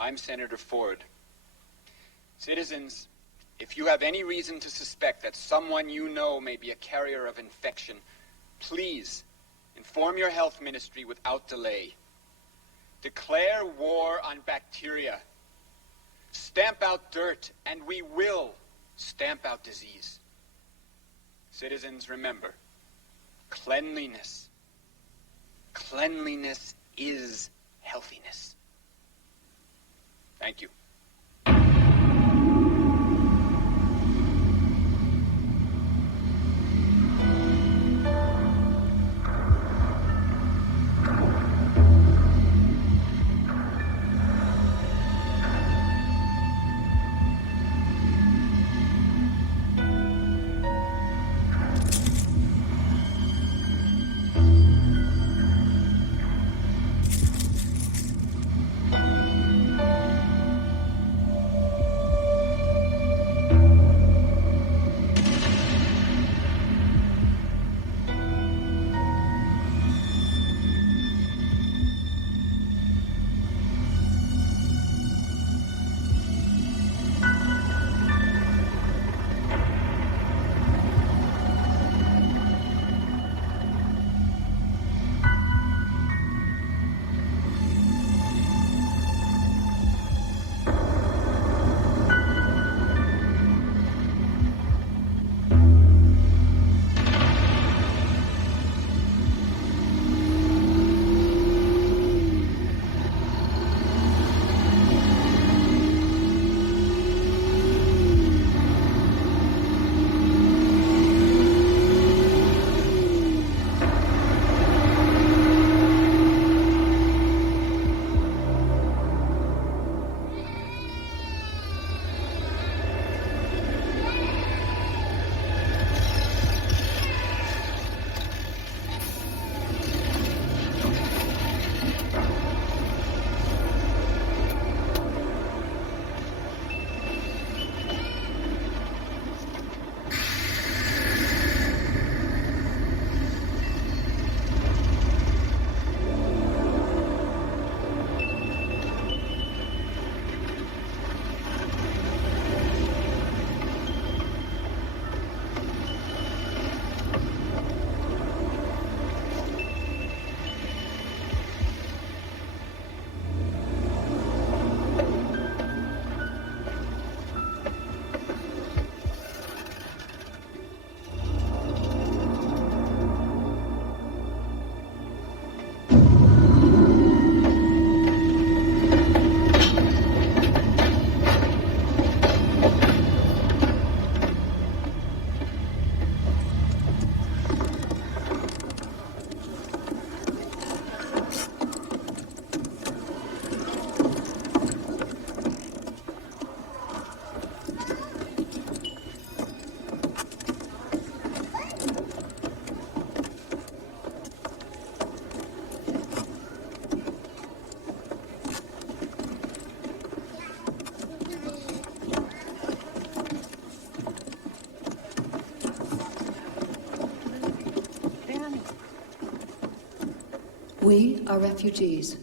I'm Senator Ford. Citizens, if you have any reason to suspect that someone you know may be a carrier of infection, please inform your health ministry without delay. Declare war on bacteria. Stamp out dirt, and we will stamp out disease. Citizens, remember, cleanliness. Cleanliness is healthiness. Thank you. We are refugees.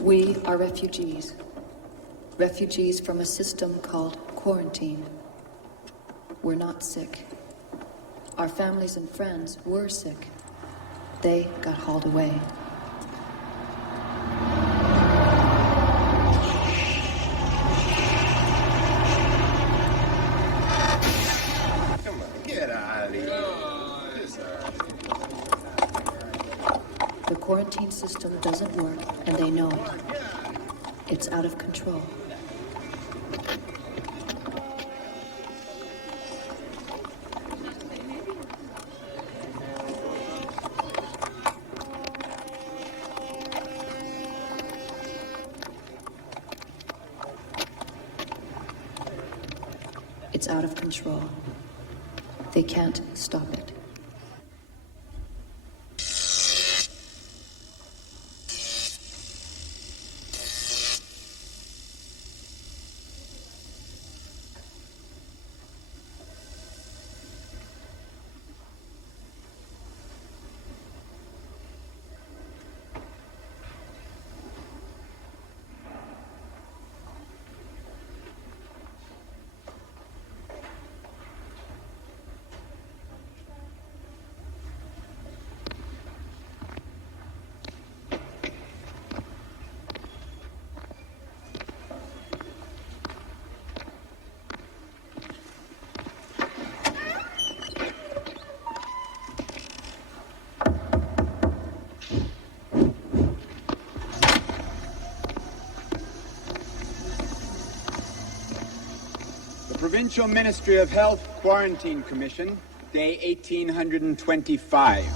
We are refugees. Refugees from a system called quarantine. We're not sick. Our families and friends were sick. They got hauled away. Come on, get out of here. The quarantine system doesn't work, and they know it. It's out of control. It's out of control. They can't stop it. Provincial Ministry of Health Quarantine Commission, day 1825.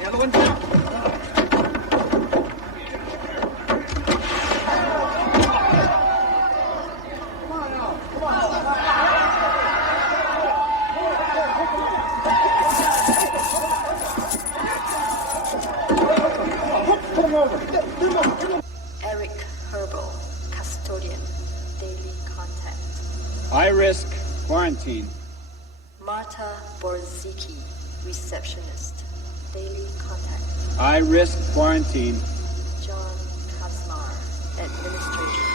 Another one down. Eric Herbal, custodian, daily contact. High-risk quarantine. Marta Borzicki, receptionist, daily contact. High-risk quarantine. John Kazmar, administrator.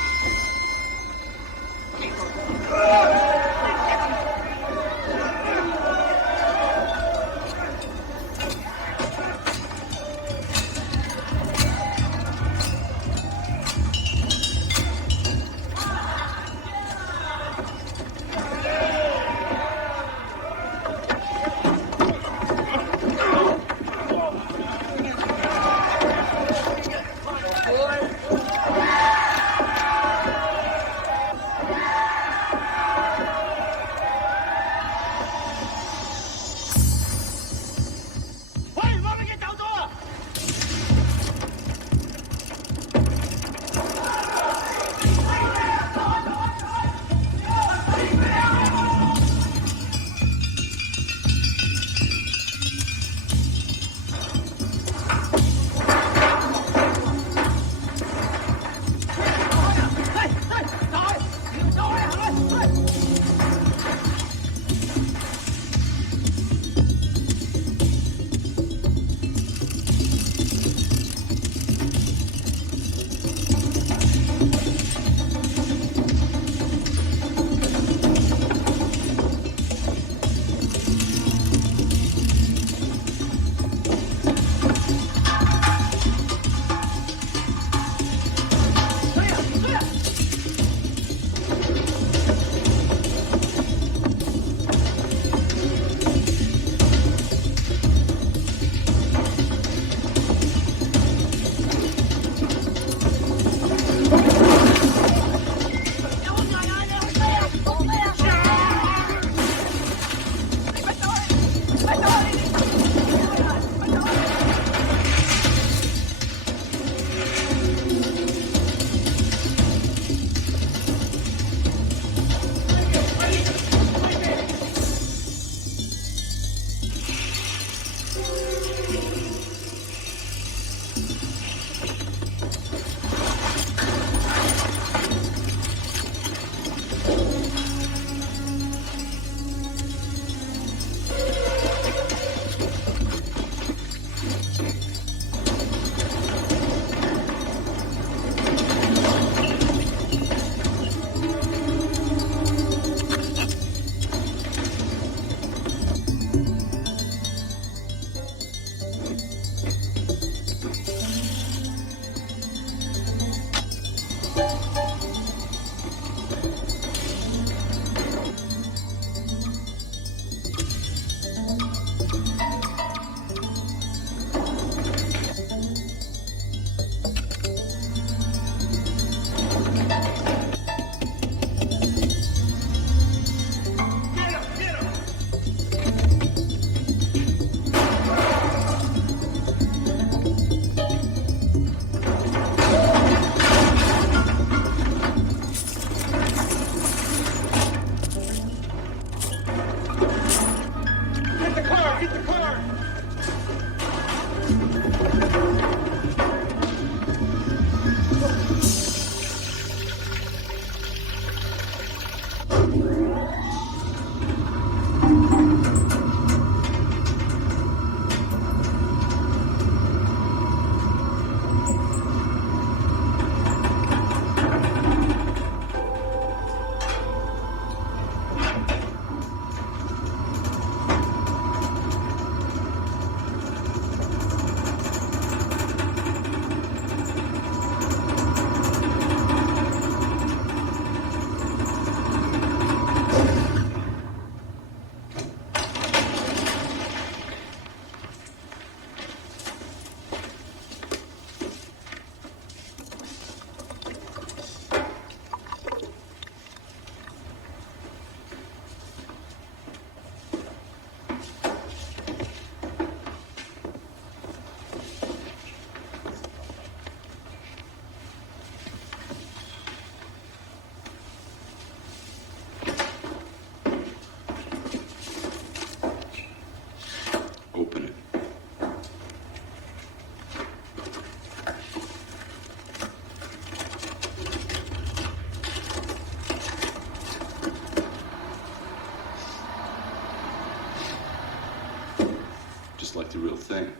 like the real thing.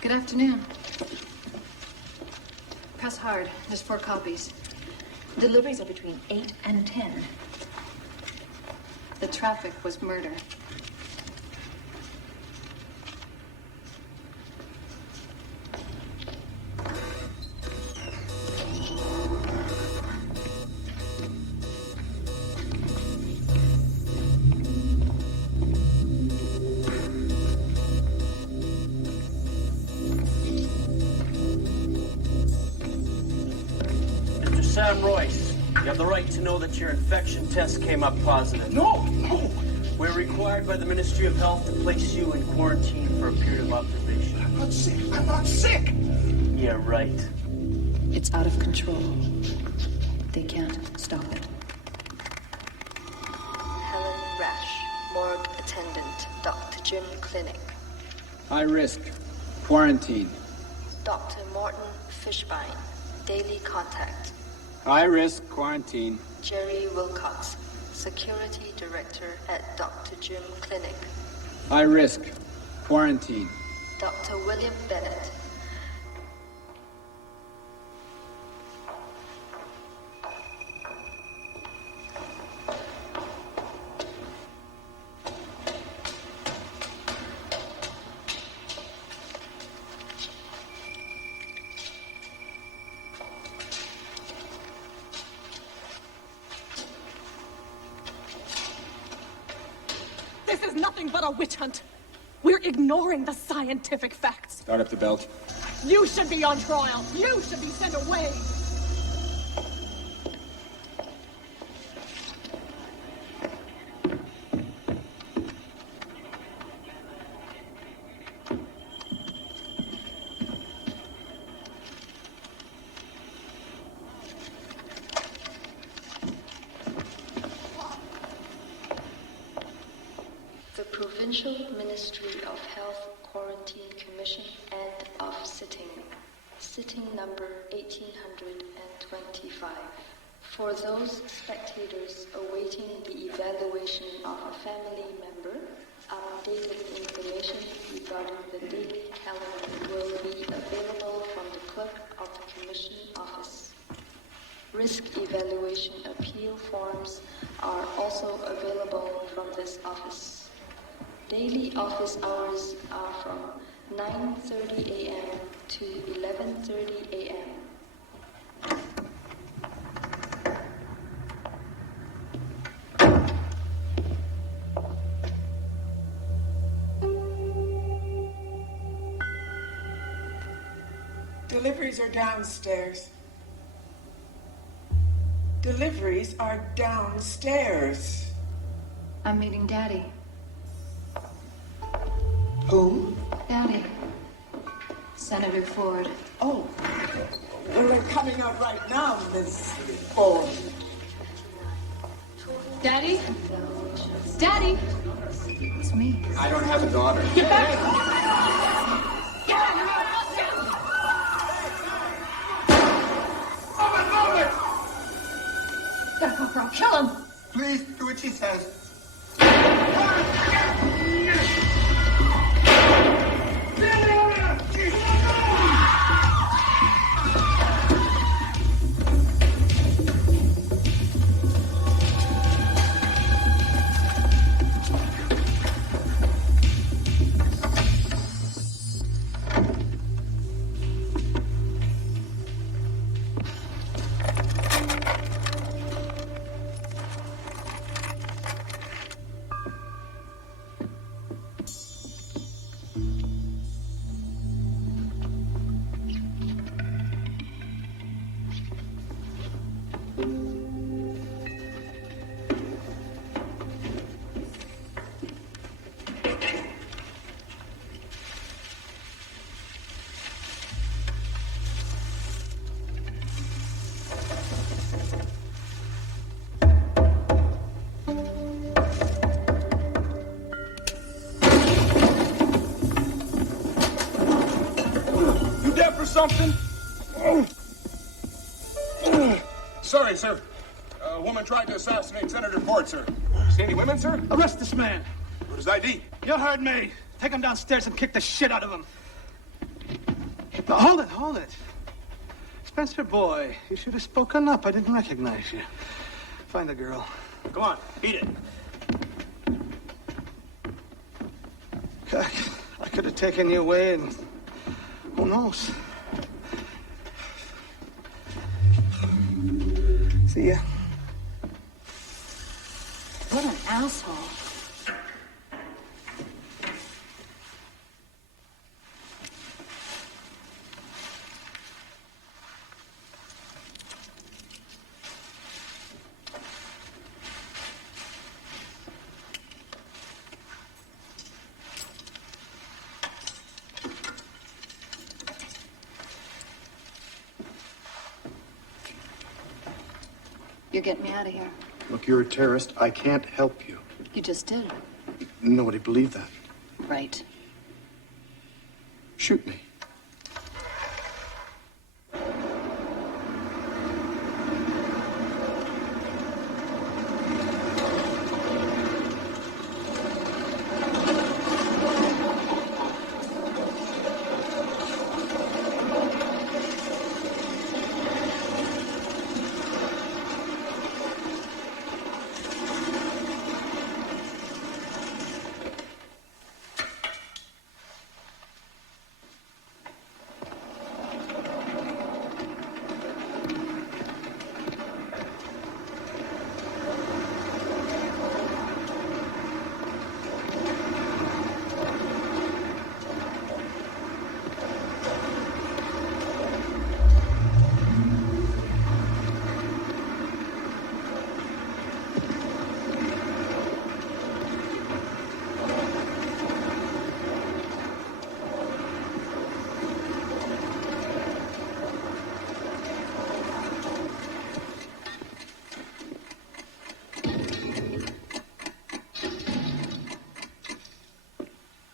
Good afternoon. Press hard. There's 4 copies. Deliveries are between 8 and 10. The traffic was murder. Mr. Sam Royce, you have the right to know that your infection test came up positive. No, no. We're required by the Ministry of Health to place you in quarantine for a period of observation. I'm not sick. I'm not sick. Yeah, right. It's out of control. They can't stop it. Helen Rash, morgue attendant, Dr. Jim Clinic. High risk. Quarantine. Dr. Morton Fishbein, daily contact. High risk. Quarantine. Jerry Wilcox, security director at Dr. Jim Clinic. High risk. Quarantine. Dr. William Bennett. This is nothing but a witch hunt. We're ignoring the scientific facts. Start up the belt. You should be on trial. You should be sent away. The Provincial Ministry of Health Quarantine Commission end of sitting. Sitting number 1825. For those spectators awaiting the evaluation of a family member, updated information regarding the daily calendar will be available from the clerk of the commission office. Risk evaluation appeal forms are also available from this office. Daily office hours are from 9:30 a.m. to 11:30 a.m. Deliveries are downstairs. Deliveries are downstairs. I'm meeting Daddy. Who? Daddy. Senator Ford. Oh. Well, they're coming out right now, Miss Ford. Daddy? Daddy? It's me. I don't have a daughter. Get back! That corporal, kill him! Please do what she says. something? Sorry, sir. A woman tried to assassinate Senator Ford, sir. See any women, sir? Arrest this man. What is ID? You heard me. Take him downstairs and kick the shit out of him. Now, hold it. Spencer boy, you should have spoken up. I didn't recognize you. Find the girl. Come on, beat it. I could have taken you away and who knows? See ya. What an asshole. You're getting me out of here. Look, you're a terrorist. I can't help you. You just did. Nobody believed that. Right. Shoot me.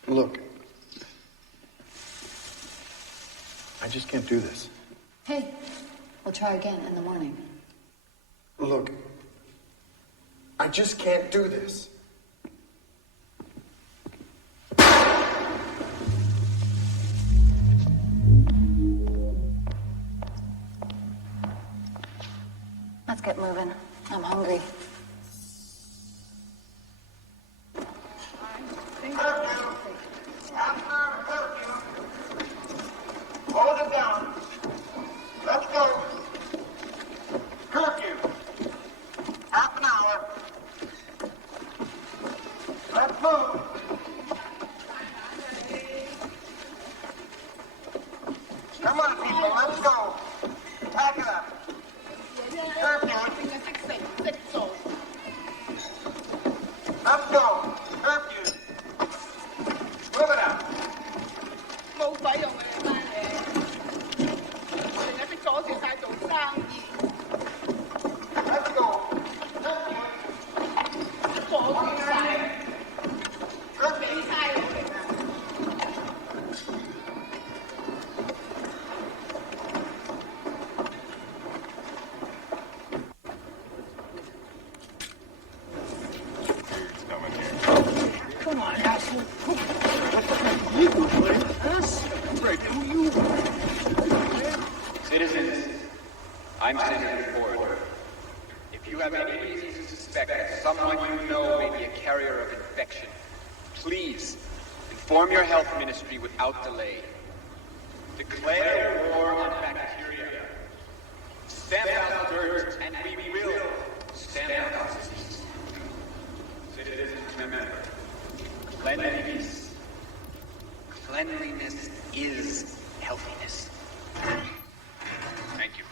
Look, I just can't do this. Hey, we'll try again in the morning. Look, I just can't do this. Let's get moving. I'm hungry. Hold it down. Let's go. Curfew. Half an hour. Let's move. Come on, people. Let's go. Pack it up. Curfew. Let's go. Curfew. Move it up. Let's go. Come on, asshole. You, buddy. Us? Right, who you? Citizens, I'm Senator Ford. If you have any reason to suspect that someone you know may be a carrier of infection, please inform your health ministry without delay. Declare war on bacteria. Stamp out dirt, and we will stamp out disease. Citizens, remember, cleanliness is healthiness. Thank you.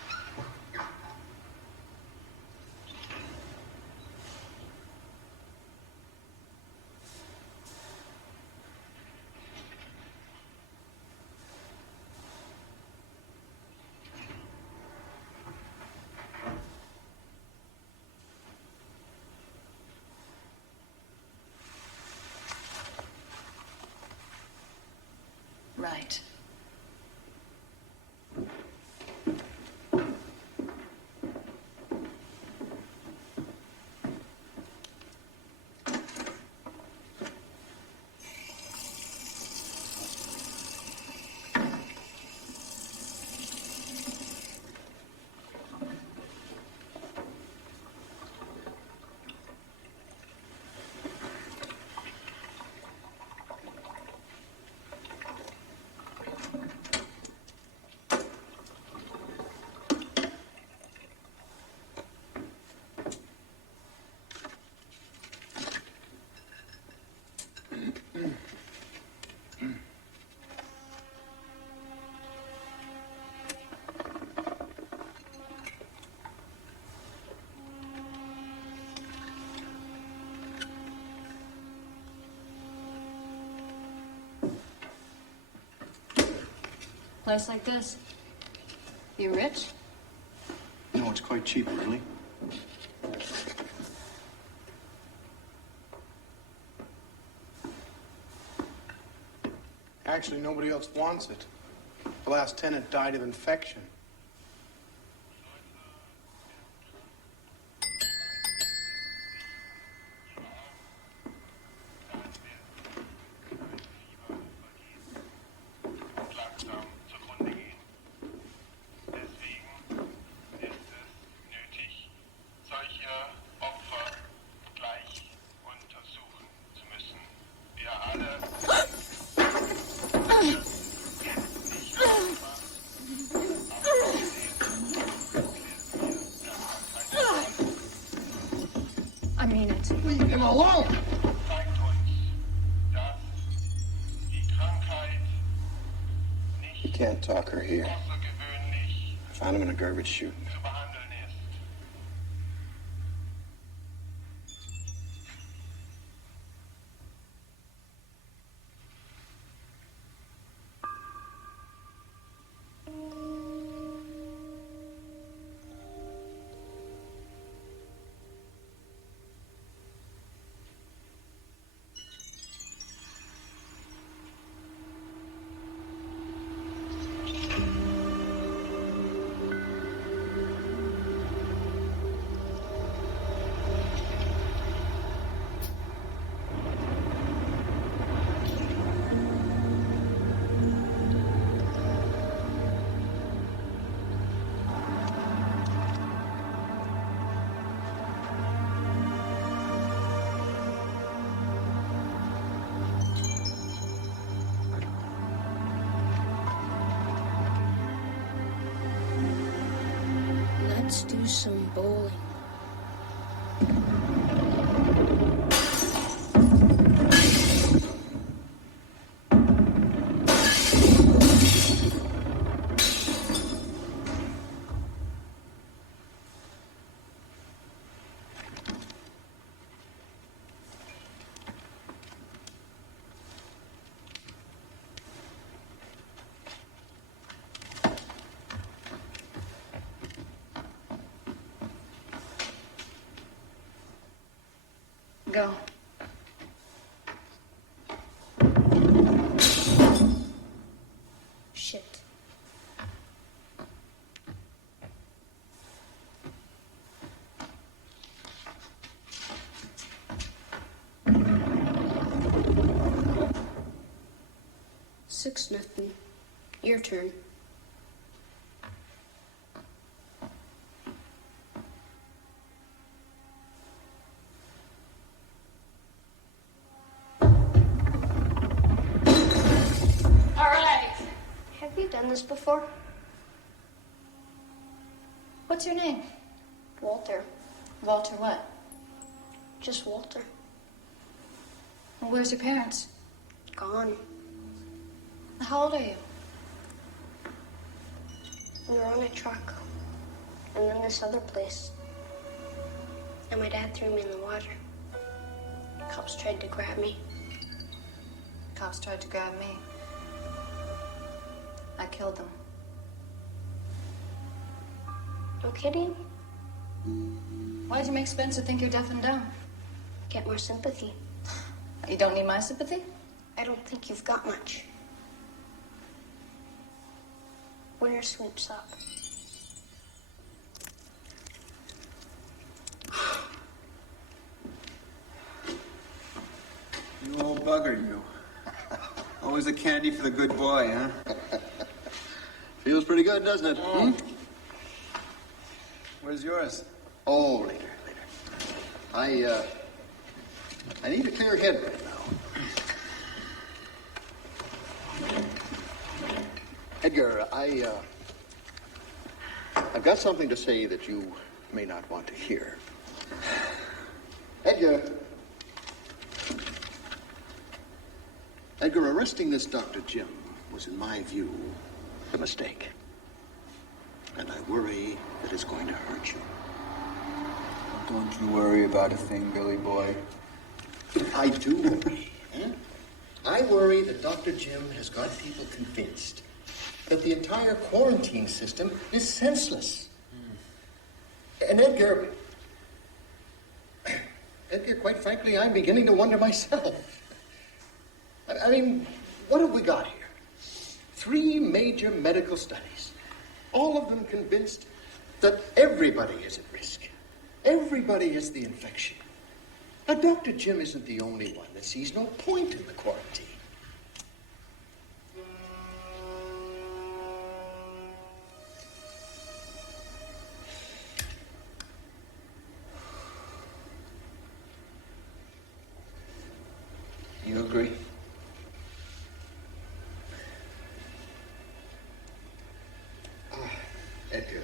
Right. place like this? You rich? No, it's quite cheap, really. Actually, nobody else wants it. The last tenant died of infection. I mean it. Leave him alone! You can't talk her here. I found him in a garbage chute. Let's do some bowling. Go. Shit. Six nothing. Your turn. Have you done this before? What's your name? Walter. Walter what? Just Walter. Well, where's your parents? Gone. How old are you? We were on a truck. And then this other place. And my dad threw me in the water. Cops tried to grab me. Cops tried to grab me. I killed them. No kidding? Why'd you make Spencer think you're deaf and dumb? Get more sympathy. You don't need my sympathy? I don't think you've got much. Winter sweeps up. You old bugger, you. Always a candy for the good boy, huh? Feels pretty good, doesn't it? Hmm? Where's yours? Oh, later. I need a clear head right now. Edgar, I've got something to say that you may not want to hear. Edgar, arresting this Dr. Jim was, in my view, a mistake. And I worry that it's going to hurt you. Don't you worry about a thing, Billy boy. I do worry. I worry that Dr. Jim has got people convinced that the entire quarantine system is senseless. And Edgar, quite frankly, I'm beginning to wonder myself. I mean, what have we got here? 3 major medical studies, all of them convinced that everybody is at risk. Everybody has the infection. Now, Dr. Jim isn't the only one that sees no point in the quarantine. You agree? Edgar.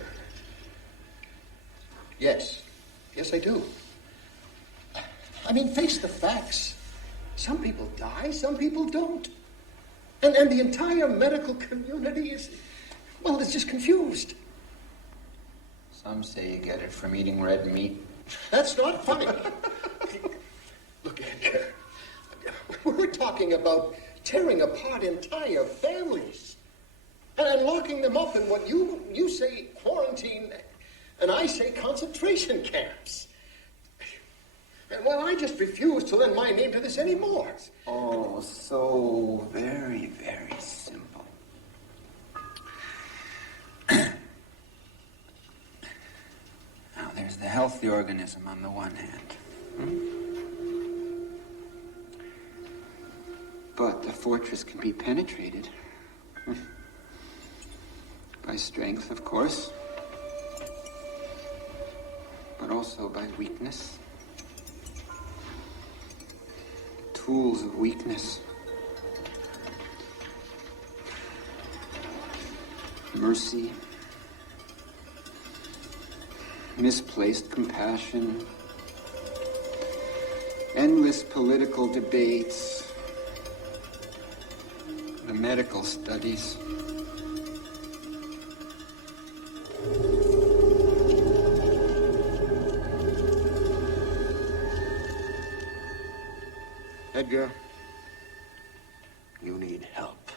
Yes. Yes, I do. I mean, face the facts. Some people die, some people don't. And the entire medical community is, well, it's just confused. Some say you get it from eating red meat. That's not funny. Look, Edgar, we're talking about tearing apart entire families and locking them up in what you say quarantine and I say concentration camps. And well, I just refuse to lend my name to this anymore. Oh, so very, very simple. Now, there's the healthy organism on the one hand. But the fortress can be penetrated. By strength, of course. But also by weakness. Tools of weakness. Mercy. Misplaced compassion. Endless political debates. The medical studies. Edgar, you need help.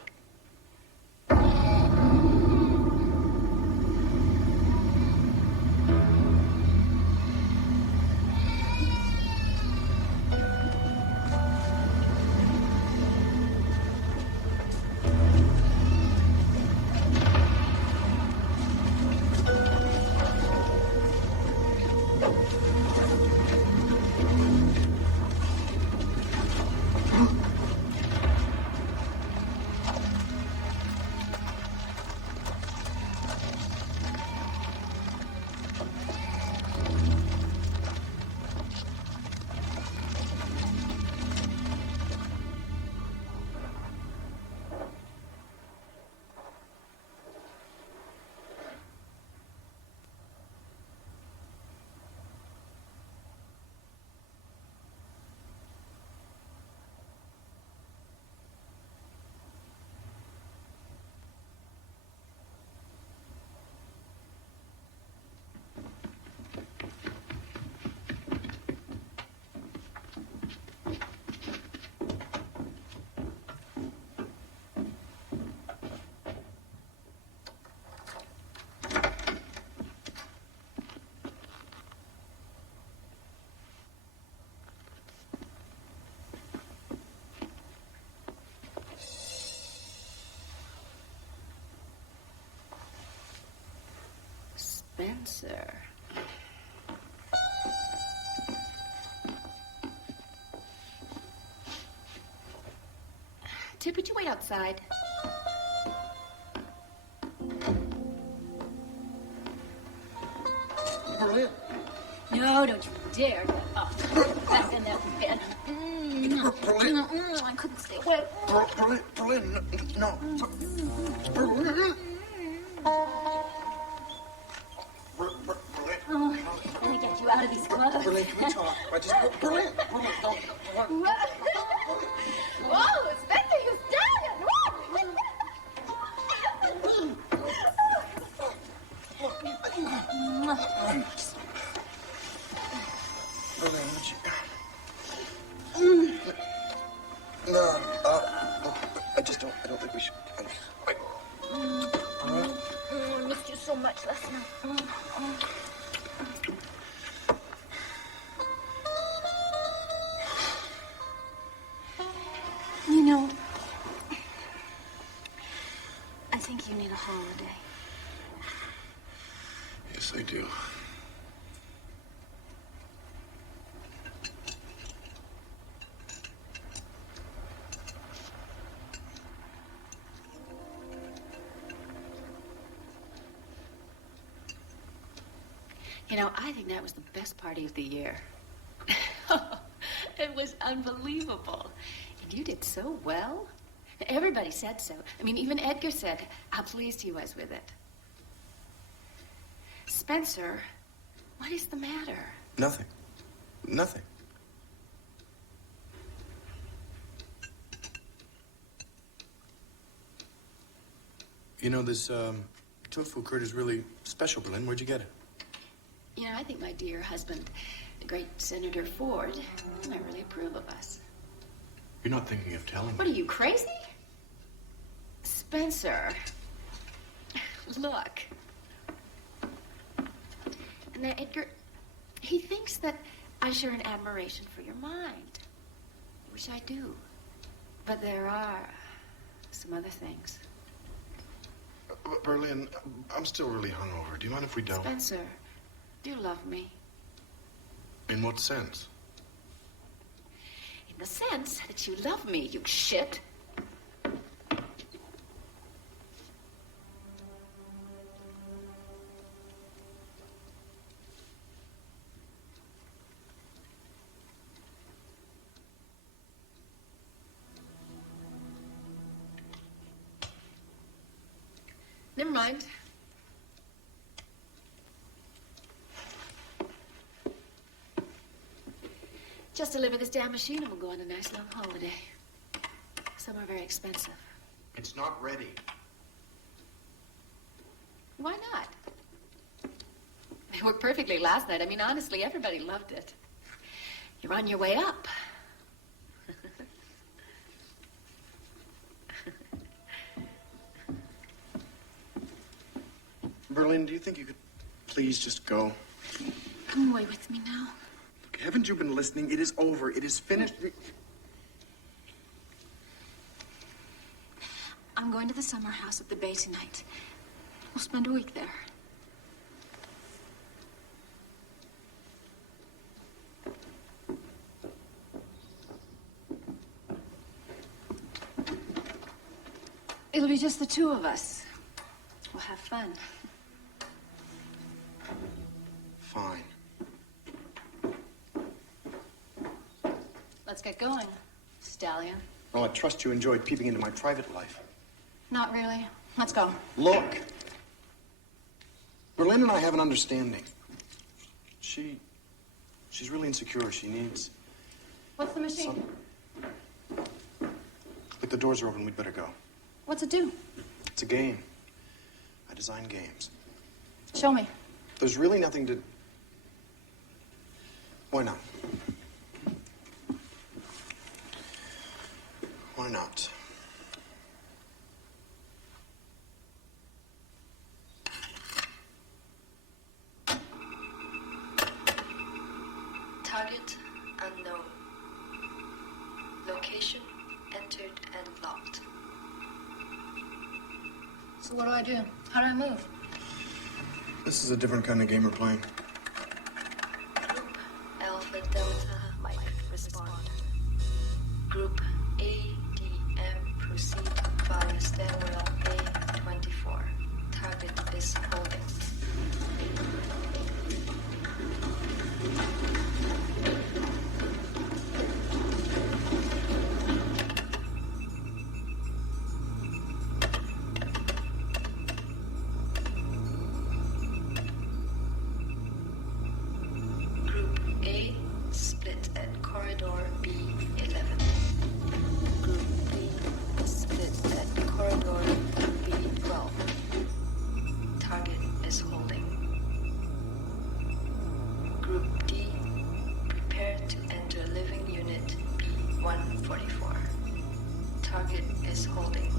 Spencer. Tip, would you wait outside? Berlin. No, don't you dare get up. Back in that bed. Berlin. I couldn't stay away. Berlin, no. Berlin. Oh, let me get you out of these clothes. Berlin, can we talk? Berlin, don't. Whoa, Spencer, you started. Berlin, would you... No, I don't think we should... Wait. Yes, I do. You know, I think that was the best party of the year. It was unbelievable. And you did so well. Everybody said so. I mean, even Edgar said how pleased he was with it. Spencer, what is the matter? Nothing. Nothing. You know, this tofu curd is really special, Berlin. Where'd you get it? You know, I think my dear husband, the great Senator Ford, might really approve of us. You're not thinking of telling me. What are you, crazy? Spencer, look. And now Edgar, he thinks that I share an admiration for your mind, which I do. But there are some other things. Berlin, I'm still really hungover. Do you mind if we don't? Spencer, do you love me? In what sense? In the sense that you love me, you shit. Never mind. Just deliver this damn machine and we'll go on a nice long holiday. Some are very expensive. It's not ready. Why not? It worked perfectly last night. I mean, honestly, everybody loved it. You're on your way up. Berlin, do you think you could please just go? Come away with me now. Look, haven't you been listening? It is over. It is finished. I'm going to the summer house at the Bay tonight. We'll spend a week there. It'll be just the two of us. We'll have fun. Fine. Let's get going, stallion. Well, I trust you enjoyed peeping into my private life. Not really. Let's go. Look. Berlin and I have an understanding. She's really insecure. She needs... What's the machine? Look, the doors are open. We'd better go. What's it do? It's a game. I design games. Show me. There's really nothing to... Why not? Why not? Target unknown. Location entered and locked. So what do I do? How do I move? This is a different kind of game we're playing. Group Alpha Delta might respond. Group ADM proceed via stairwell A24. Target is holding. Group A split at corridor B11. Group B split at corridor B12. Target is holding. Group D prepare to enter living unit B144. Target is holding.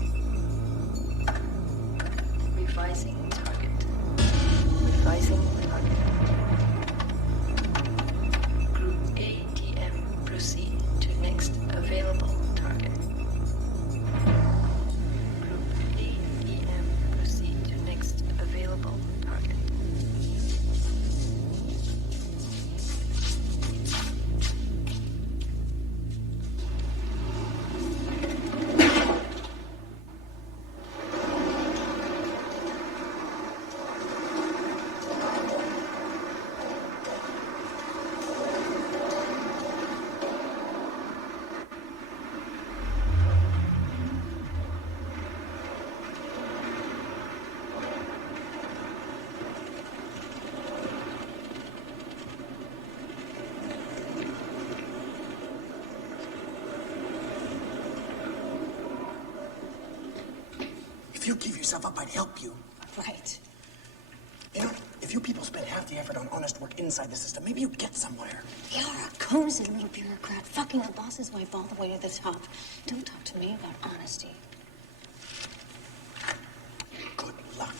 Revising target. Revising target. Group ADM proceed to next available target. Group ADM proceed to next available target. you give yourself up, I'd help you. Right. You know, if you people spend half the effort on honest work inside the system, maybe you'd get somewhere. You're a cozy little bureaucrat, fucking the boss's wife all the way to the top. Don't talk to me about honesty. Good luck.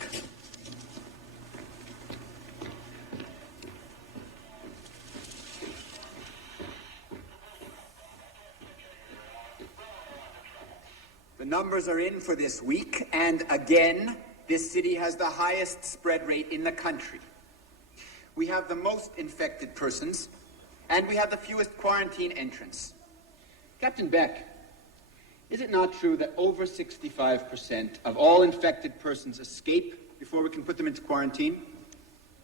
The numbers are in for this week, and again, this city has the highest spread rate in the country. We have the most infected persons, and we have the fewest quarantine entrants. Captain Beck, is it not true that over 65% of all infected persons escape before we can put them into quarantine?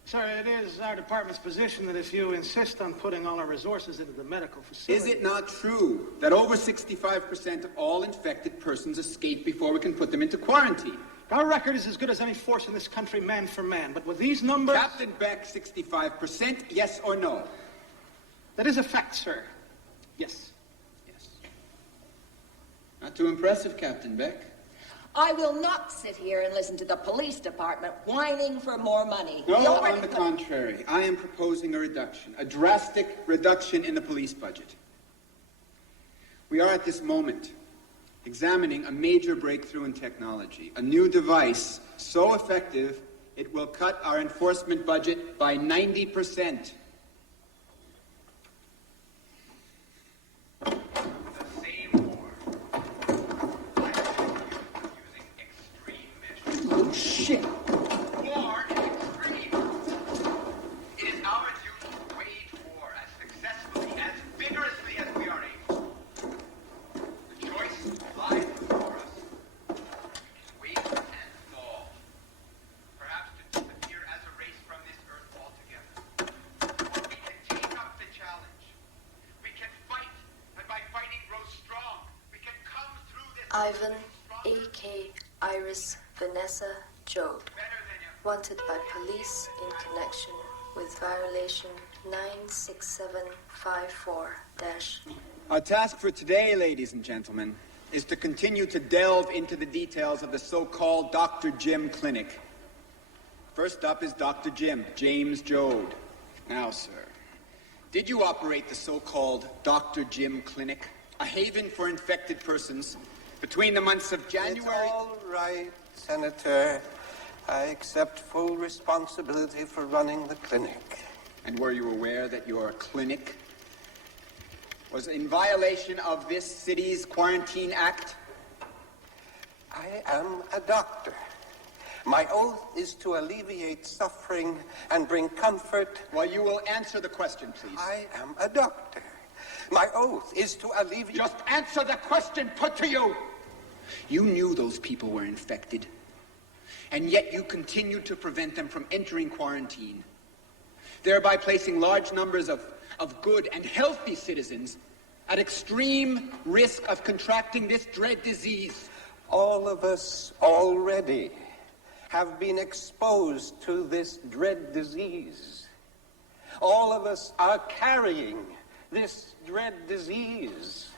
Sir, it is our department's position that if you insist on putting all our resources into the medical facility... Is it not true that over 65% of all infected persons escape before we can put them into quarantine? Our record is as good as any force in this country, man for man. But with these numbers... Captain Beck, 65%, yes or no? That is a fact, sir. Yes. Yes. Not too impressive, Captain Beck. I will not sit here and listen to the police department whining for more money. No, on the contrary. I am proposing a reduction, a drastic reduction in the police budget. We are at this moment examining a major breakthrough in technology, a new device so effective it will cut our enforcement budget by 90%. Oh, shit. War is extreme. It is our duty to wage war as successfully, as vigorously as we are able. The choice lies before us. We can wait and fall. Perhaps to disappear as a race from this earth altogether. Or we can take up the challenge. We can fight, and by fighting grow strong. We can come through this... Ivan, A.K. Iris Vanessa Job, wanted by police in connection with violation 96754-. Our task for today, ladies and gentlemen, is to continue to delve into the details of the so-called Dr. Jim Clinic. First up is Dr. Jim, James Joad. Now, sir, did you operate the so-called Dr. Jim Clinic, a haven for infected persons, between the months of January... It's all right, Senator. I accept full responsibility for running the clinic. And were you aware that your clinic was in violation of this city's Quarantine Act? I am a doctor. My oath is to alleviate suffering and bring comfort. Well, you will answer the question, please. I am a doctor. My oath is to alleviate... Just answer the question put to you! You knew those people were infected, and yet you continued to prevent them from entering quarantine, thereby placing large numbers of good and healthy citizens at extreme risk of contracting this dread disease. All of us already have been exposed to this dread disease. All of us are carrying this dread disease.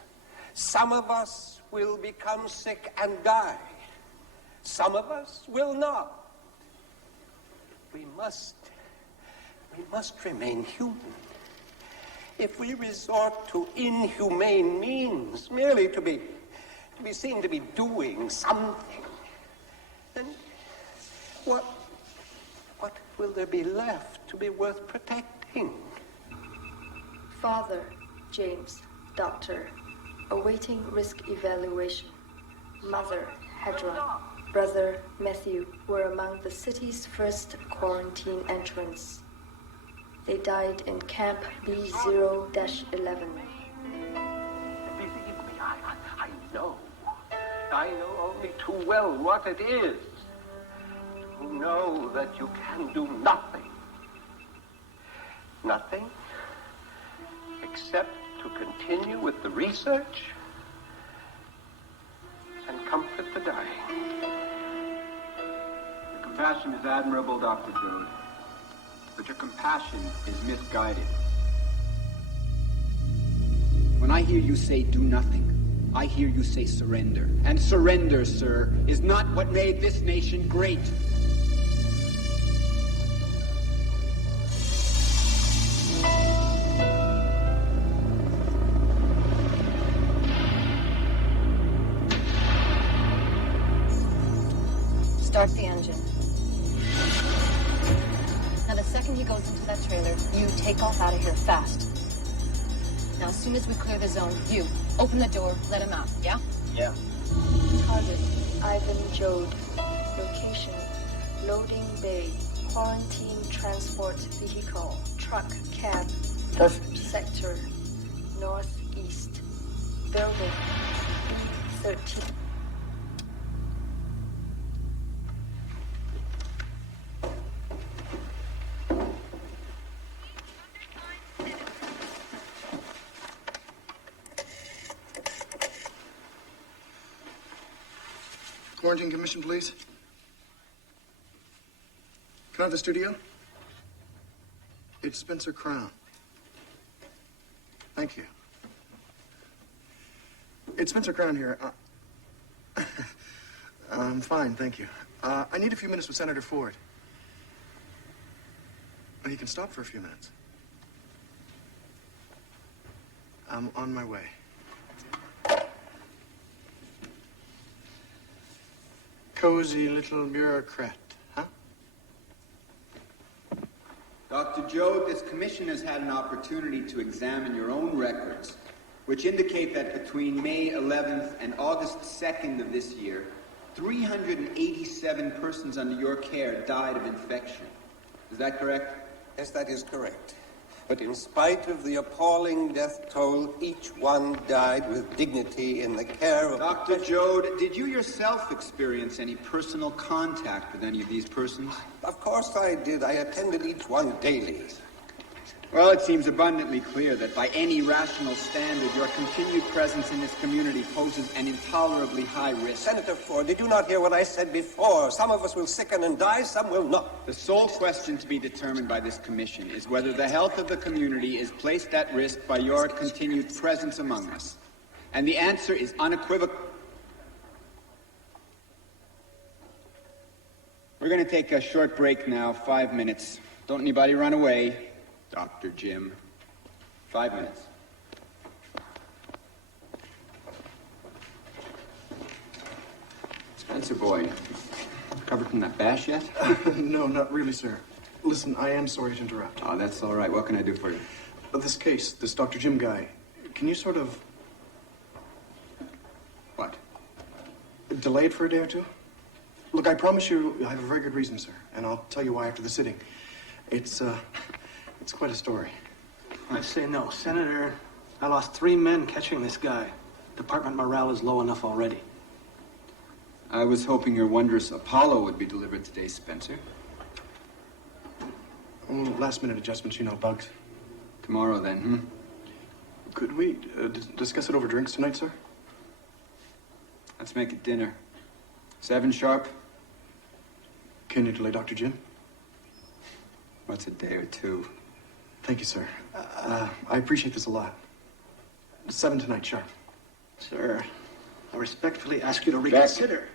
Some of us will become sick and die. Some of us will not. We must remain human. If we resort to inhumane means merely to be seen to be doing something, then what will there be left to be worth protecting? Father James, doctor, awaiting risk evaluation. Mother Hedron, brother Matthew were among the city's first quarantine entrants. They died in Camp B0-11. I know only too well what it is to know that you can do nothing. Nothing except to continue with the research and comfort the dying. Your compassion is admirable, Dr. Joad, but your compassion is misguided. When I hear you say do nothing, I hear you say surrender. And surrender, sir, is not what made this nation great. Start the engine. Now, the second he goes into that trailer, you take off out of here fast. Now, as soon as we clear the zone, you open the door, let him out, yeah? Yeah. Target, Ivan Jode. Location, loading bay. Quarantine transport vehicle. Truck, cab. Perfect. Sector, northeast. Building, B13. Quarantine commission, please. Can I have the studio? It's Spencer Crown. Thank you. It's Spencer Crown here. I'm fine, thank you. I need a few minutes with Senator Ford. He can stop for a few minutes. I'm on my way. Cozy little bureaucrat, huh? Dr. Jode, this commission has had an opportunity to examine your own records, which indicate that between May 11th and August 2nd of this year, 387 persons under your care died of infection. Is that correct? Yes, that is correct. But in spite of the appalling death toll, each one died with dignity in the care of... Dr. Jode, did you yourself experience any personal contact with any of these persons? Of course I did. I attended each one daily. Well, it seems abundantly clear that by any rational standard, your continued presence in this community poses an intolerably high risk. Senator Ford, did you not hear what I said before? Some of us will sicken and die, some will not. The sole question to be determined by this commission is whether the health of the community is placed at risk by your continued presence among us. And the answer is unequivocal. We're going to take a short break now, 5 minutes. Don't anybody run away. Dr. Jim. 5 minutes. Spencer boy, recovered from that bash yet? No, not really, sir. Listen, I am sorry to interrupt. Oh, that's all right. What can I do for you? But this case, this Dr. Jim guy, can you sort of... What? Delay it for a day or two? Look, I promise you I have a very good reason, sir. And I'll tell you why after the sitting. It's quite a story. I say no. Senator, I lost 3 men catching this guy. Department morale is low enough already. I was hoping your wondrous Apollo would be delivered today, Spencer. Last-minute adjustments, you know, bugs. Tomorrow, then, Could we discuss it over drinks tonight, sir? Let's make it dinner. 7 sharp? Can you delay Dr. Jim? What's a day or two? Thank you, sir. I appreciate this a lot. 7 tonight, sharp. Sir, I respectfully ask you to reconsider.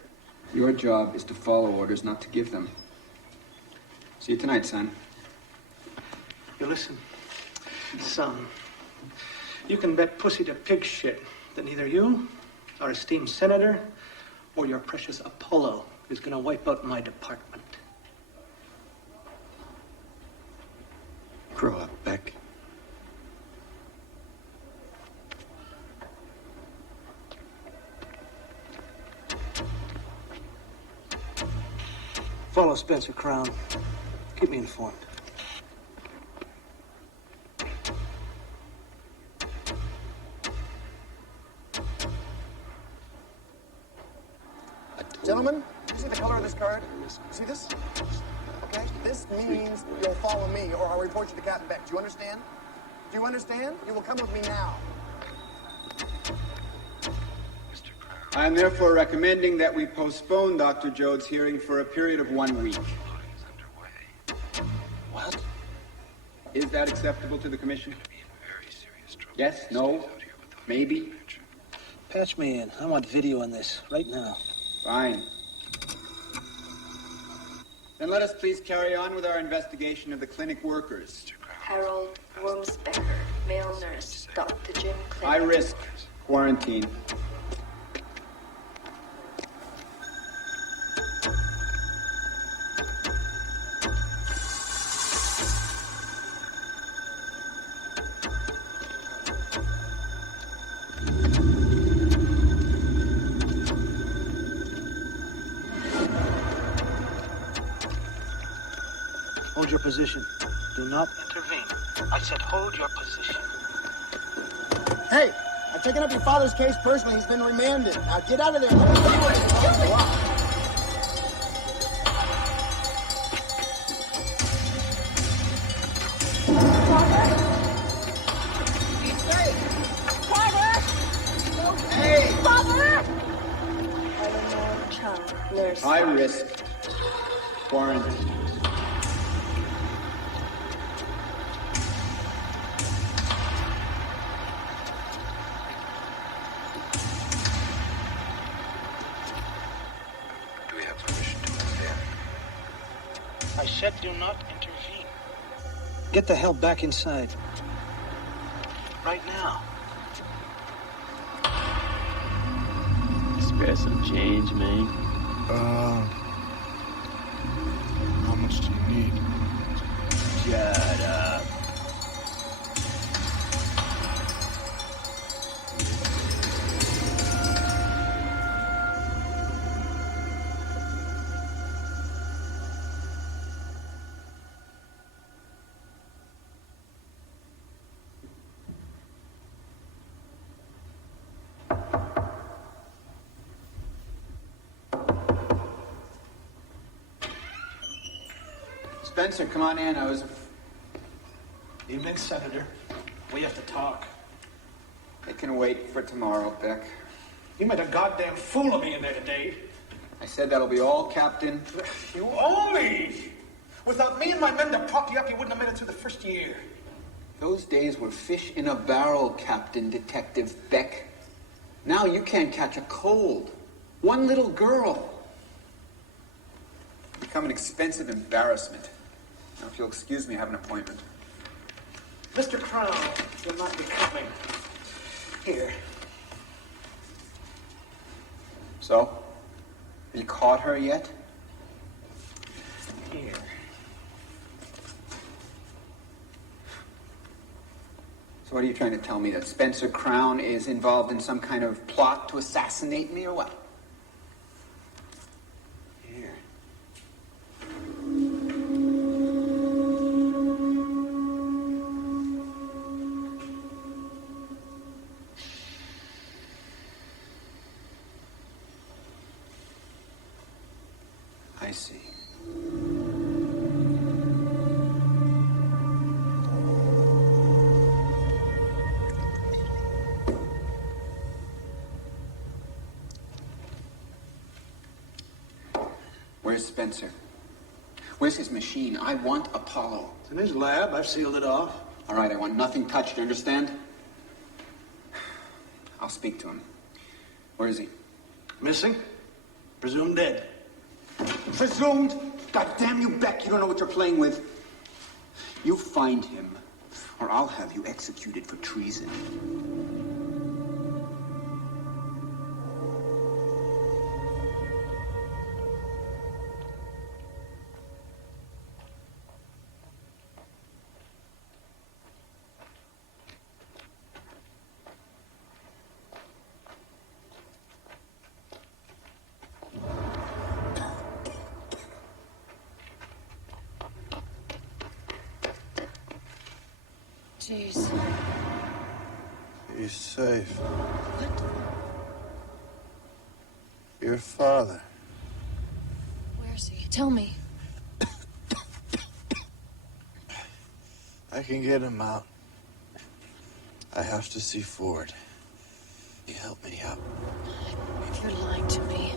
Your job is to follow orders, not to give them. See you tonight, son. You listen, son. You can bet pussy to pig shit that neither you, our esteemed senator, or your precious Apollo is going to wipe out my department. Grow up, Beck. Follow Spencer Crown. Keep me informed. Gentlemen, you see the color of this card? See this? Okay? This means you'll follow me or I'll report you to Captain Beck. Do you understand? Do you understand? You will come with me now. I am therefore recommending that we postpone Dr. Jode's hearing for a period of 1 week. What? Is that acceptable to the commission? Yes? No? Maybe? Patch me in. I want video on this right now. Fine. Then let us please carry on with our investigation of the clinic workers. Harold Wormsbecker, male nurse, Dr. Jim Clinic. High risk. Quarantine. Hold your position. Do not intervene. I said hold your position. Hey, I've taken up your father's case personally. He's been remanded. Now get out of there. Eleanor Chung, nurse. High risk. Quarantine. Do we have permission to move there? I said do not intervene. Get the hell back inside. Right now. Spare some change, man. How much do you need? Shut up. Spencer, come on in. Evening, Senator. We have to talk. It can wait for tomorrow, Beck. You made a goddamn fool of me in there today. I said that'll be all, Captain. You owe me! Without me and my men to prop you up, you wouldn't have made it through the first year. Those days were fish in a barrel, Captain Detective Beck. Now you can't catch a cold. One little girl. Become an expensive embarrassment. Now, if you'll excuse me, I have an appointment. Mr. Crown will not be coming. Here. So? Have you caught her yet? Here. So what are you trying to tell me? That Spencer Crown is involved in some kind of plot to assassinate me or what? Here. I see. Where's Spencer? Where's his machine? I want Apollo. It's in his lab. I've sealed it off. All right, I want nothing touched, you understand? I'll speak to him. Where is he? Missing? Presumed dead. Presumed? God damn you, Beck, you don't know what you're playing with. You find him, or I'll have you executed for treason. Jeez. He's safe. Your father. Where's he? Tell me. I can get him out. I have to see Ford. You help me out. You're lying to me.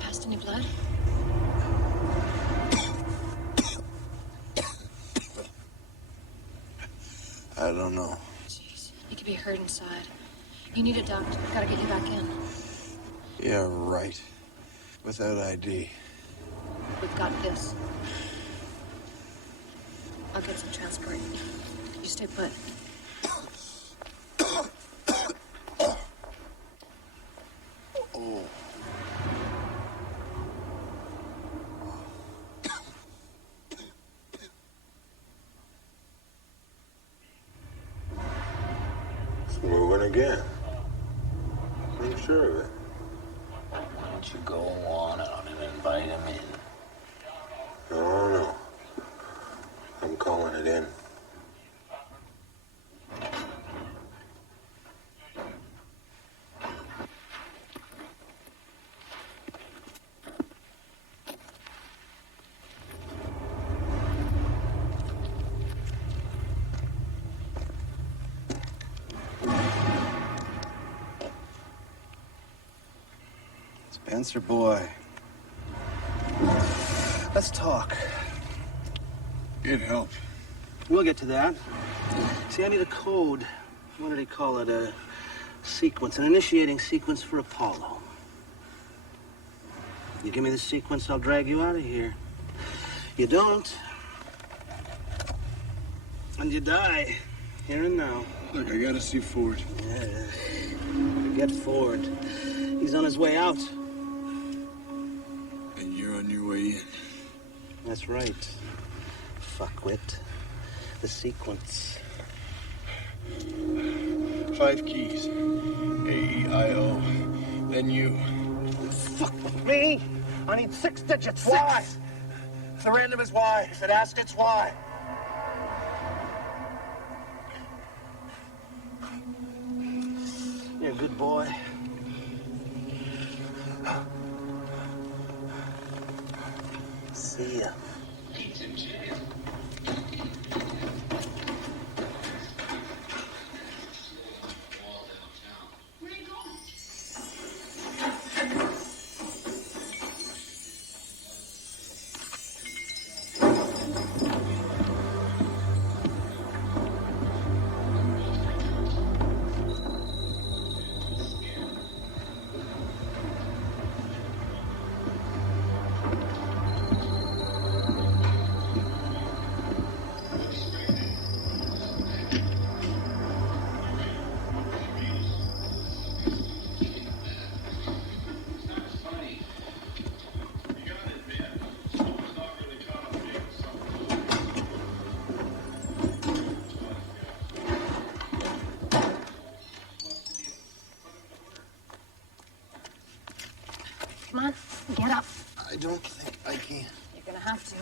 passed any blood? I don't know. Jeez, you could be hurt inside. You need a doctor. Gotta get you back in. Yeah, right. Without ID. We've got this. I'll get some transport. You stay put. Oh. It's moving again. I'm sure of it. Why don't you go on out and invite him in? No. I'm calling it in. Spencer, boy. Let's talk. Get help. We'll get to that. See, I need a code. What do they call it? A sequence, an initiating sequence for Apollo. You give me the sequence, I'll drag you out of here. You don't, and you die, here and now. Look, I gotta see Ford. Yeah, forget Ford. He's on his way out. And you're on your way in. That's right. Fuckwit. The sequence. 5 keys. A-E-I-O. Then you. Fuck with me? I need 6 digits. Why? If the random is why. If it asks, it's why. You're a good boy. See ya. Come on, get up. I don't think I can. You're gonna have to.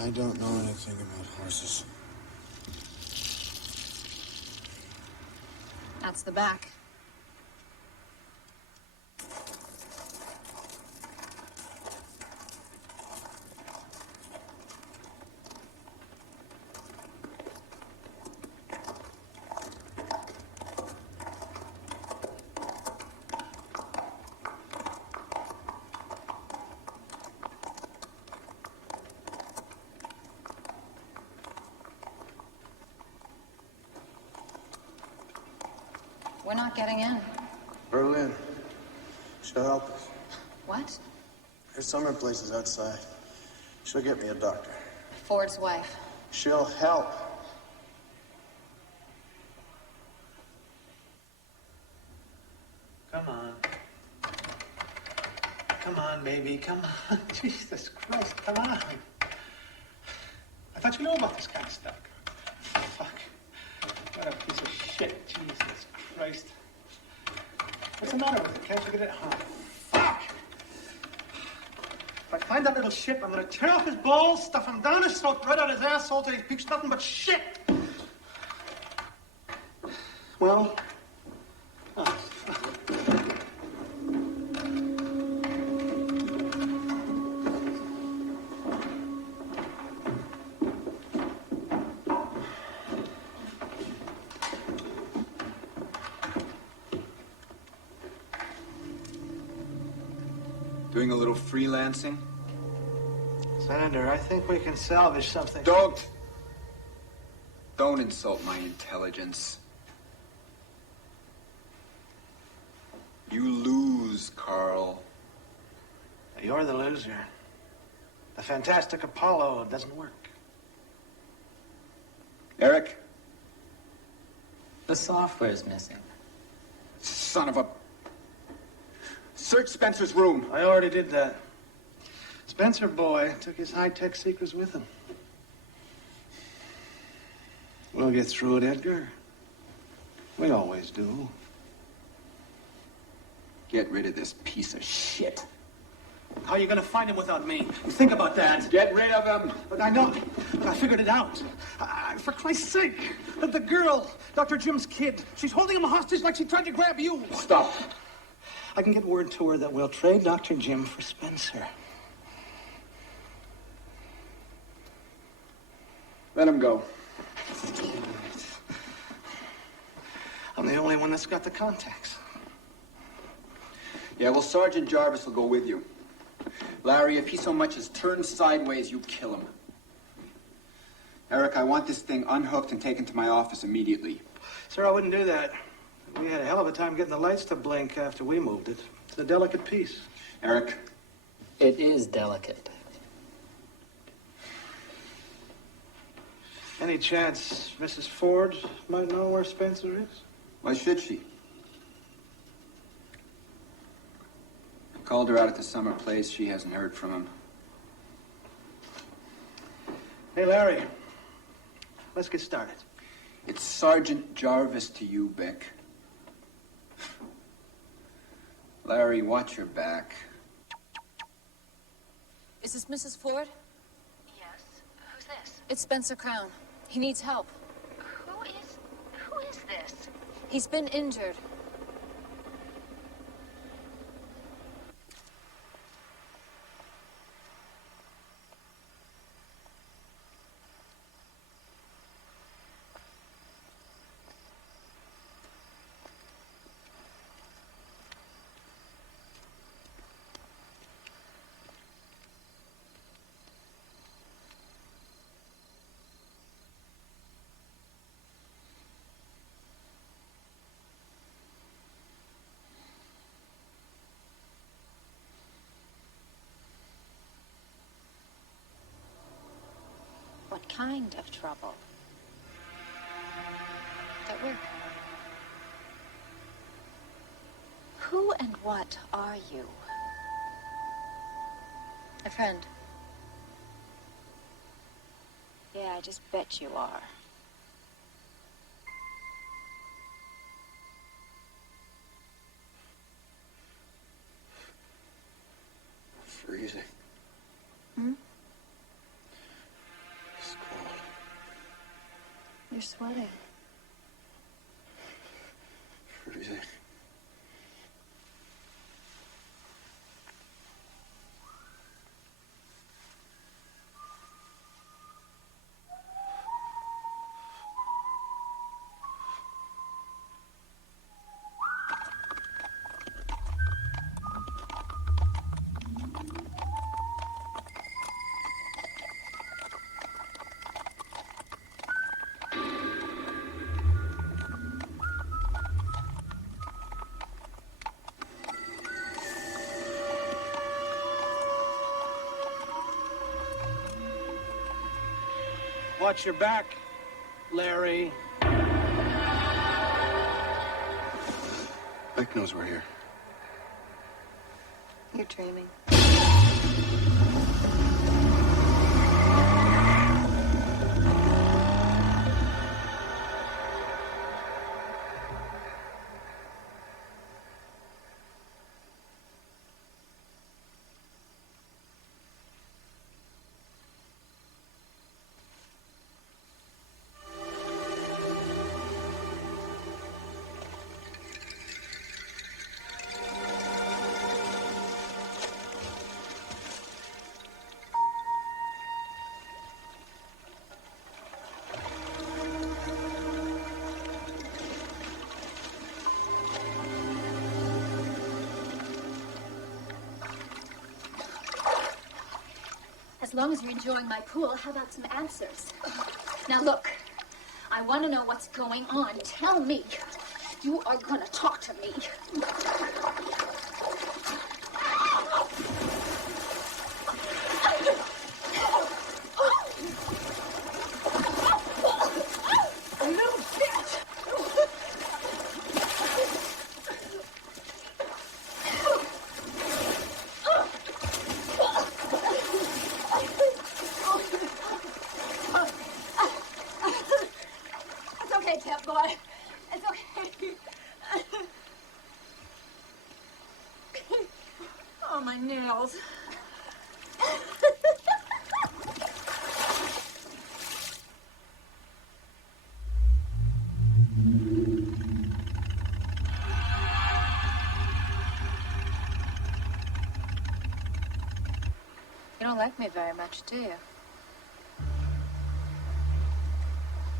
I don't know anything about horses. That's the back. We're not getting in. Berlin. She'll help us. What? Her summer place is outside. She'll get me a doctor. Ford's wife. She'll help. Come on. Come on, baby, come on. Jesus Christ, come on. I thought you knew about this kind of stuff. Fuck. What a piece of shit. Jesus Christ. What's the matter with it? Can't you get it home? Fuck! If I find that little shit, I'm gonna tear off his balls, stuff him down his throat, right out his asshole till he pukes nothing but shit. Well, a little freelancing? Senator, I think we can salvage something. Don't insult my intelligence. You lose, Carl. You're the loser. The fantastic Apollo doesn't work. Eric? The software's missing. Son of a... Search Spencer's room. I already did that. Spencer boy took his high-tech secrets with him. We'll get through it, Edgar. We always do. Get rid of this piece of shit. How are you going to find him without me? Think about that. Get rid of him. But I know. But I figured it out. For Christ's sake. The girl, Dr. Jim's kid, she's holding him hostage like she tried to grab you. Stop. I can get word to her that we'll trade Dr. Jim for Spencer. Let him go. I'm the only one that's got the contacts. Yeah, well, Sergeant Jarvis will go with you. Larry, if he so much as turns sideways, you kill him. Eric, I want this thing unhooked and taken to my office immediately. Sir, I wouldn't do that. We had a hell of a time getting the lights to blink after we moved it. It's a delicate piece. Eric? It is delicate. Any chance Mrs. Ford might know where Spencer is? Why should she? I called her out at the summer place. She hasn't heard from him. Hey, Larry. Let's get started. It's Sergeant Jarvis to you, Beck. Larry, watch your back. Is this Mrs. Ford? Yes. Who's this? It's Spencer Crown. He needs help. Who is this? He's been injured. What kind of trouble? At work. Who and what are you? A friend. Yeah, I just bet you are. Freezing. Hmm? It's cold. You're sweating. Freezing. Watch your back, Larry. Beck knows we're here. You're dreaming. as long as you're enjoying my pool, how about some answers? Now look, I want to know what's going on. Tell me. You are gonna talk to me. It's okay, Cat Boy. It's okay. Oh, my nails. You don't like me very much, do you?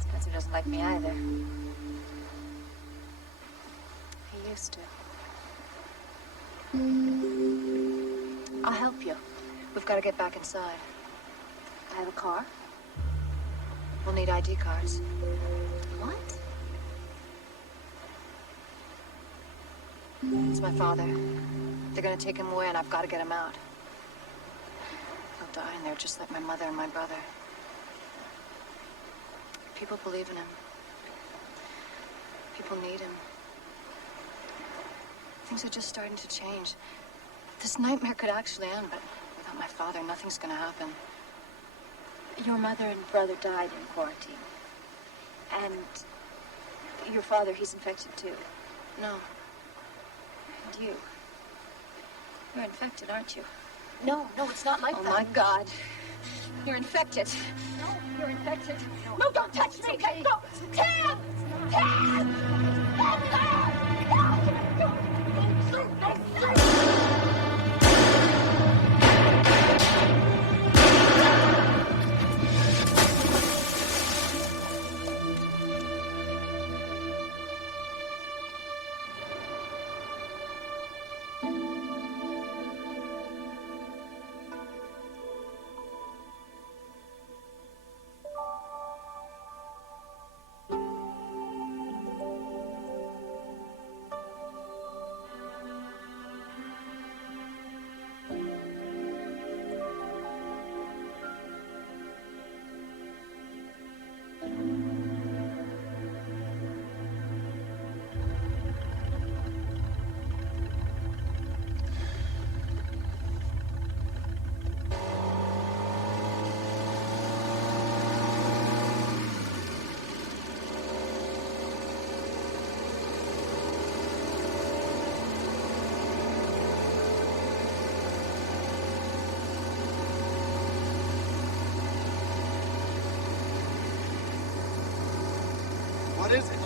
Spencer doesn't like me either. He used to. I'll help you. We've got to get back inside. I have a car. We'll need ID cards. What? It's my father. They're gonna take him away and I've got to get him out. He'll die in there just like my mother and my brother. People believe in him. People need him. Things are just starting to change. This nightmare could actually end, but without my father, nothing's gonna happen. Your mother and brother died in quarantine. And your father, he's infected too. No. And you. You're infected, aren't you? No, it's not like Oh, that. my God. You're infected. No, you're infected. No, don't touch me. Okay. No. Ted! Ted! What is it?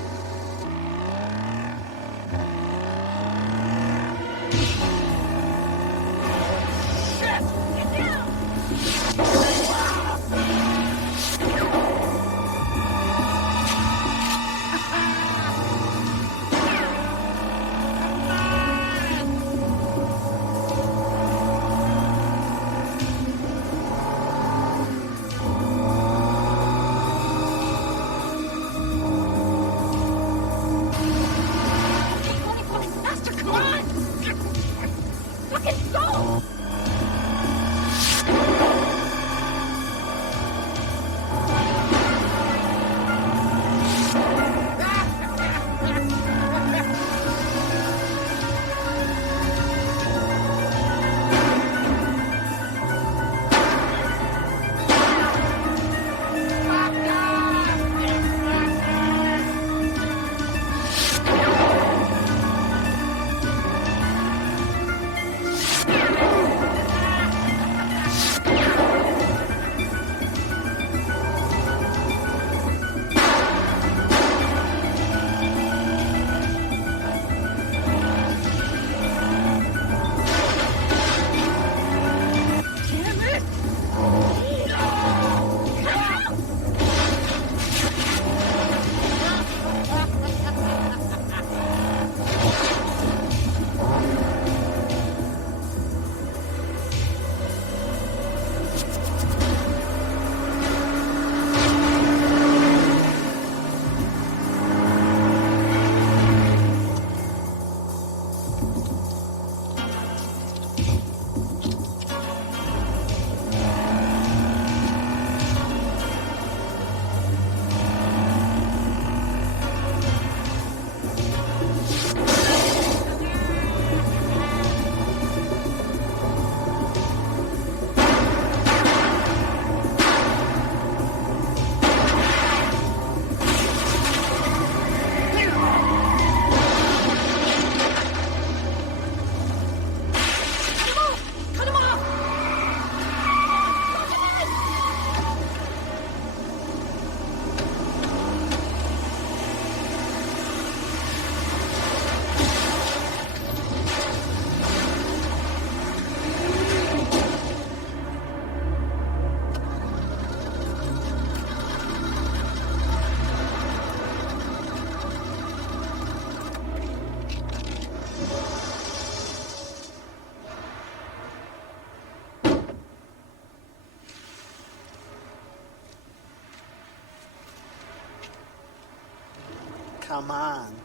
come on.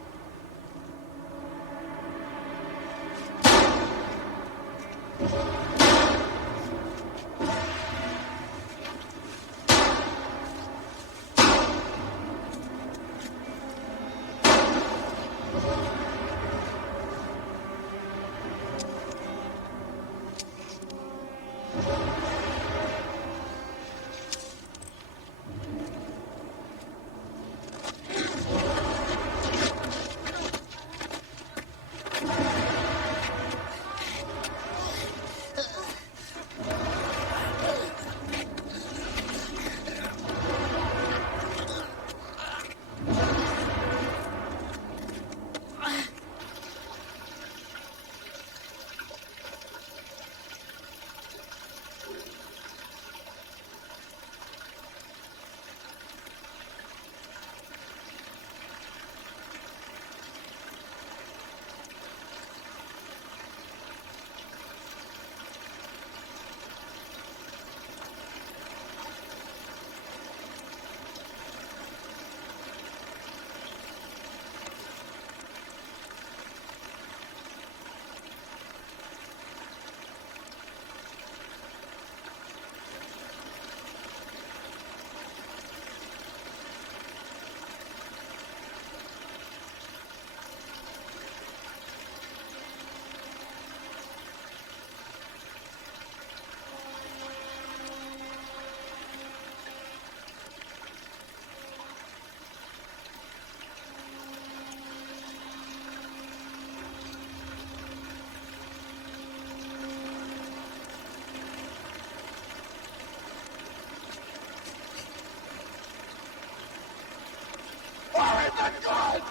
Where is the gun?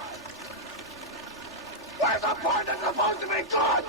Where's the part that's supposed to be good?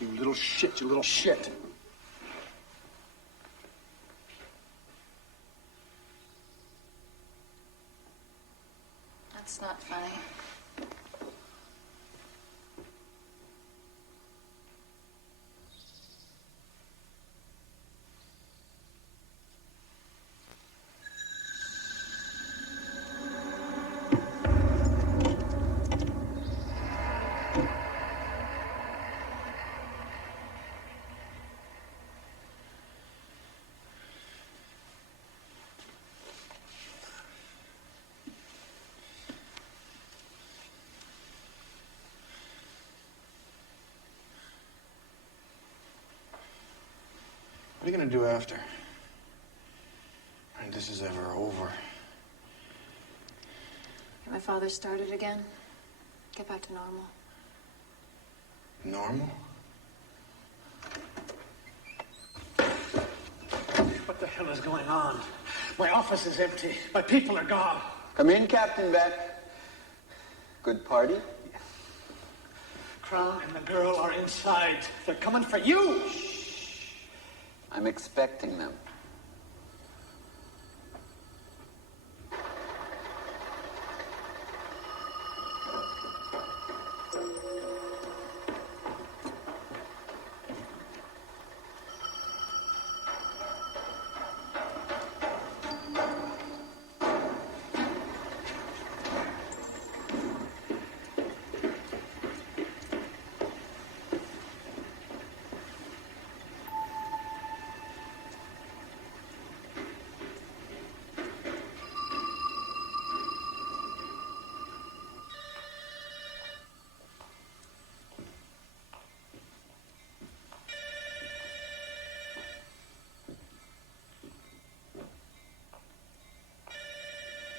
You little shit, you little shit. That's not funny. What are you gonna do after? And this is ever over. Get my father started again. Get back to normal. Normal? What the hell is going on? My office is empty. My people are gone. Come in, Captain Beck. Good party? Crown and the girl are inside. They're coming for you! I'm expecting them.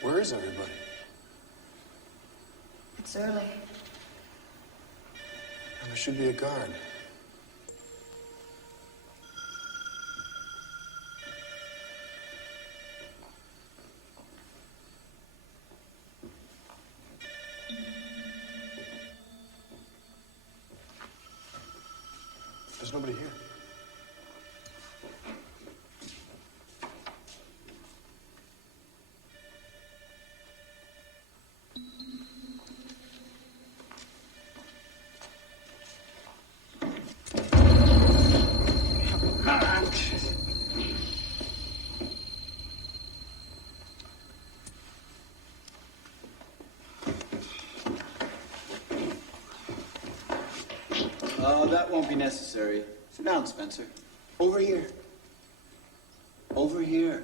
Where is everybody? It's early. And there should be a guard. There's nobody here. Oh, that won't be necessary. Sit down, Spencer. Over here. Over here.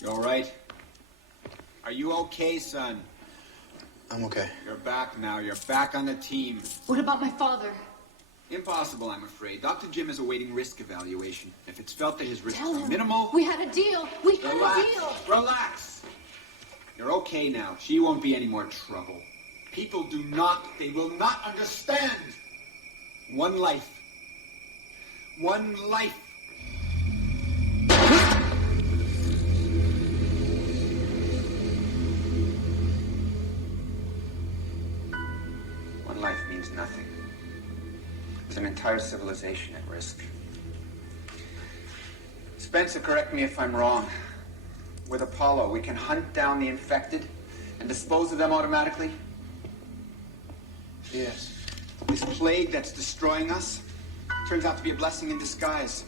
You all right? Are you okay, son? I'm okay. You're back now. You're back on the team. What about my father? Impossible, I'm afraid. Dr. Jim is awaiting risk evaluation. If it's felt that his risks Tell are him. minimal... We had a deal. We had Relax. a deal. Relax. You're okay now. She won't be any more trouble. People do not, they will not understand. One life. One life. One life means nothing. There's an entire civilization at risk. Spencer, correct me if I'm wrong. With Apollo, we can hunt down the infected and dispose of them automatically? Yes. This plague that's destroying us turns out to be a blessing in disguise.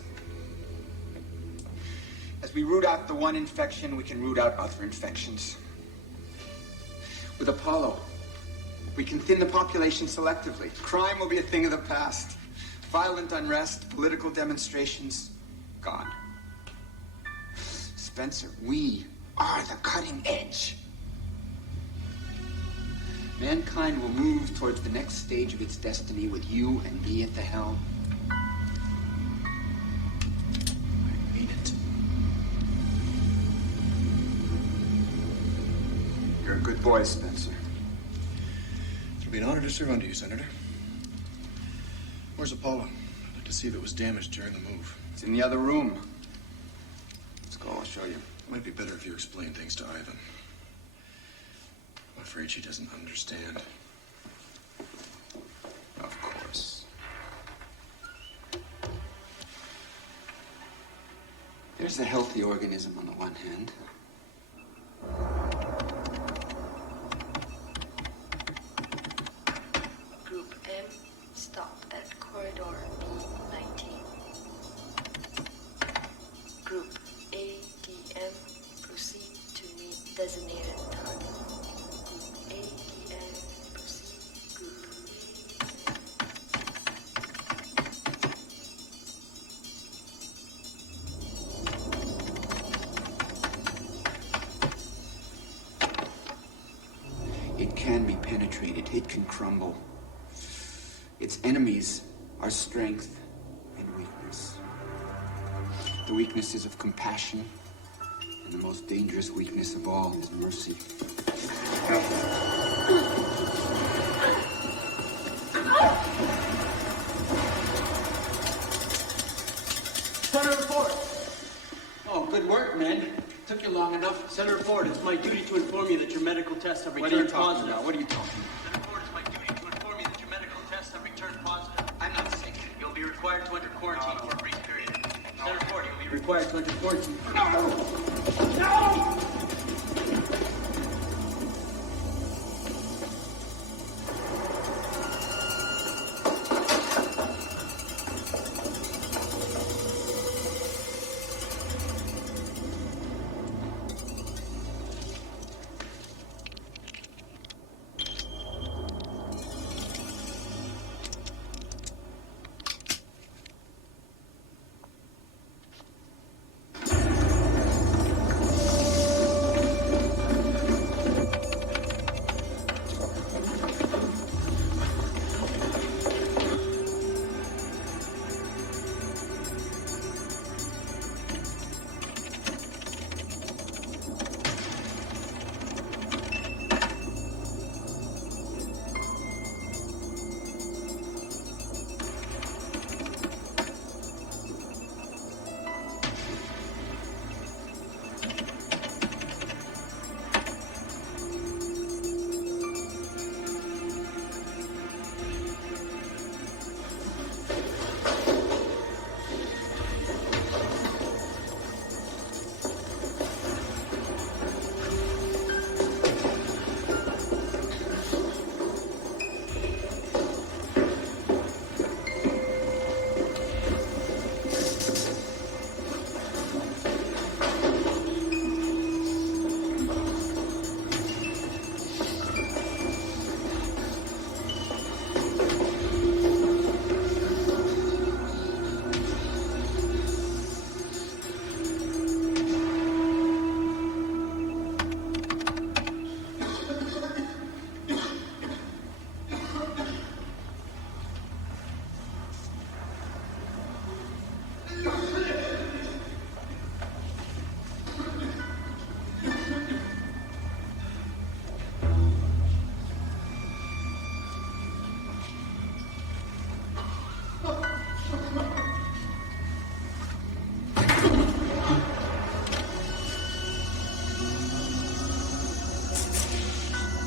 As we root out the one infection, we can root out other infections. With Apollo, we can thin the population selectively. Crime will be a thing of the past. Violent unrest, political demonstrations, gone. Spencer, we are the cutting edge. Mankind will move towards the next stage of its destiny with you and me at the helm. I mean it. You're a good boy, Spencer. It'll be an honor to serve under you, Senator. Where's Apollo? I'd like to see if it was damaged during the move. It's in the other room. Let's go, I'll show you. It might be better if you explain things to Ivan. afraid she doesn't understand. Of course. There's a healthy organism on the one hand. Group M, stop at corridor B19. Group ADM, proceed to meet designated target. Group ADM, proceed. Group It can be penetrated. It can crumble. Its enemies are strength and weakness. The weaknesses of compassion, and the most dangerous weakness of all is mercy. Senator Ford! Oh, good work, men. Took you long enough. Senator Ford, it's my duty to inform you that your medical tests have returned positive. What are you talking about? Senator Ford, it's my duty to inform you that your medical tests have returned positive. I'm not sick. You'll be required to enter quarantine for a brief period. Senator Ford, you'll be required to enter quarantine. No!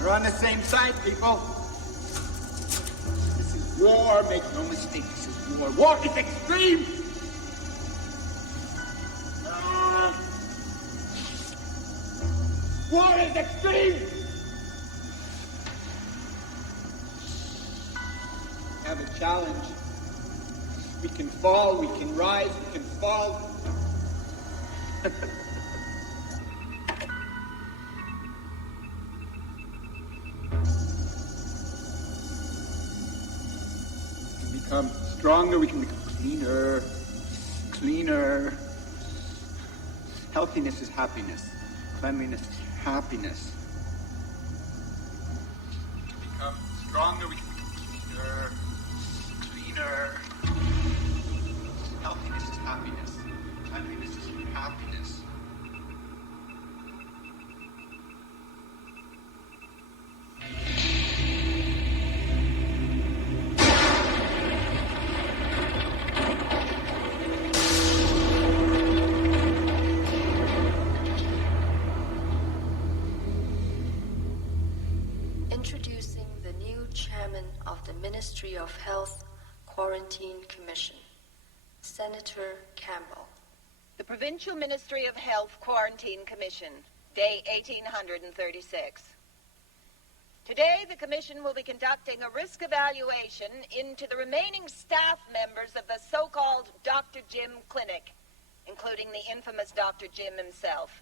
We're on the same side, people. This is war, make no mistake, this is war. War is extreme! War is extreme! We have a challenge. We can fall, we can rise, we can fall. Become stronger, we can become cleaner, cleaner. Healthiness is happiness. Cleanliness is happiness. We can become stronger, we can become cleaner, cleaner. Healthiness is happiness. Cleanliness is happiness. Ministry of Health Quarantine Commission. Senator Campbell. The Provincial Ministry of Health Quarantine Commission, day 1836. Today, the Commission will be conducting a risk evaluation into the remaining staff members of the so-called Dr. Jim Clinic, including the infamous Dr. Jim himself.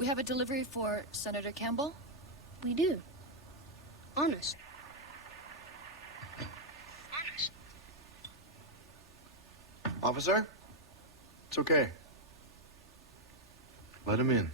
We have a delivery for Senator Campbell? We do. Honest. Officer? It's okay. Let him in.